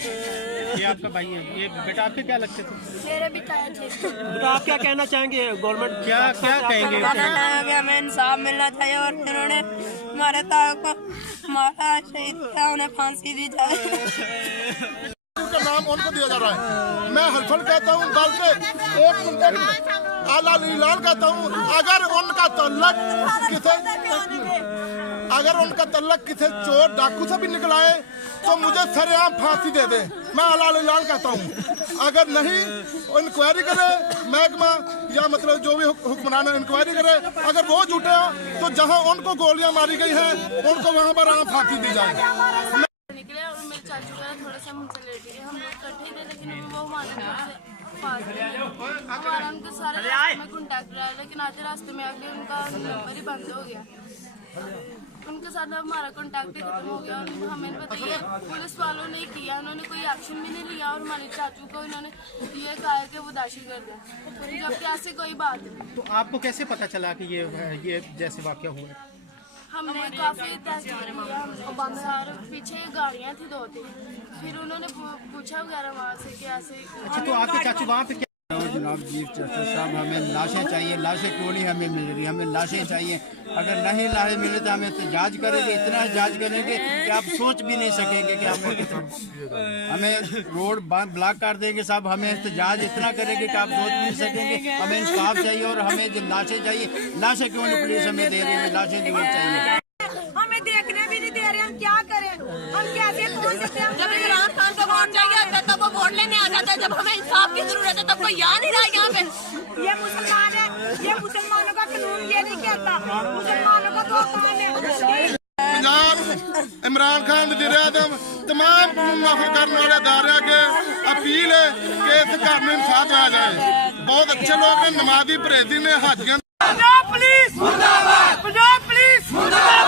ये आपका भाई है, ये बेटा आपके क्या लगते थे? मेरे भी टायर थे। तो आप क्या कहना चाहेंगे गवर्नमेंट क्या कहेंगे? हमें इंसाफ मिलना चाहिए और इन्होंने हमारे ताऊ को मारा, शहीद किया, उन्हें फांसी दी जाए। उनका नाम उनको दिया जा रहा है। मैं हल्फल कहता हूँ, बल्कि एक आला लीलान कहता हूँ। अगर उनका तल्लक किसी चोर डाकू से भी निकलाए तो मुझे सरेआम फांसी दे दे। मैं आला लीलान कहता हूँ। अगर नहीं इंक्वायरी करे महकमा या मतलब जो भी हुक्मरान इंक्वायरी करे, अगर वो झूठे हो तो जहाँ उनको गोलियां मारी गई हैं उनको वहाँ पर आम फांसी दी जाए। निकले और मेरे चाचू का थोड़ा सा मुझसे लेट गए। हम लोग इकट्ठे थे लेकिन वो हमारे हमारा उनके सारे रास्ते में कॉन्टैक्ट रहा, लेकिन आधे रास्ते में आके उनका नंबर ही बंद हो गया। उनके साथ हमारा कॉन्टैक्ट ही खत्म हो गया और हमें बताइए पुलिस वालों ने किया, उन्होंने कोई एक्शन भी नहीं लिया और हमारे चाचू को इन्होंने ये कहा कि वो दाशी कर दें, जबकि ऐसे कोई बात नहीं। तो आपको कैसे पता चला कि ये जैसे वाकया हुआ? हमने काफी तहकीक किया, हमने पीछे गाड़ियाँ थी 2-3, फिर उन्होंने पूछा वगैरह वहाँ से कि ऐसे। अच्छा, तो आपके चाचू वहाँ पे क्या? जनाब चीफ जस्टिस साहब, हमें लाशें चाहिए। लाशें क्यों नहीं हमें मिल रही? हमें लाशें चाहिए। अगर नहीं लाशें मिले तो हम एहतजाज करेंगे, इतना एहतजाज करेंगे कि आप सोच भी नहीं सकेंगे कि हमें रोड ब्लॉक कर देंगे साहब। हमें एहतजाज इतना करेंगे कि आप सोच भी नहीं सकेंगे। हमें इंसाफ चाहिए और हमें जो लाशें चाहिए, लाशें क्यों नहीं पुलिस हमें दे रही है? लाशें जरूर चाहिए। हमें देखने भी नहीं दे रहे, हम क्या करें? हम कैसे पहुंच सकते हैं? जब इमरान खान को वोट चाहिए होता है तब वो वोट लेने आ जाता है, जब हमें इंसाफ की जरूरत है तब कोई यहाँ नहीं रहा। यहाँ पे ये मुसलमान है, ये मुसलमानों का कानून ये नहीं कहता, मुसलमानों का तो कानून है। पंजाब इमरान खान वज़ीर आज़म तमाम मुनाफा करने वाले अदारे के अपील है कि इस घर में इंसाफ आ जाए। बहुत अच्छे लोग हैं, नमाजी परहेजी ने, हाजियां। पंजाब पुलिस मुर्दाबाद, पंजाब पुलिस मुर्दाबाद।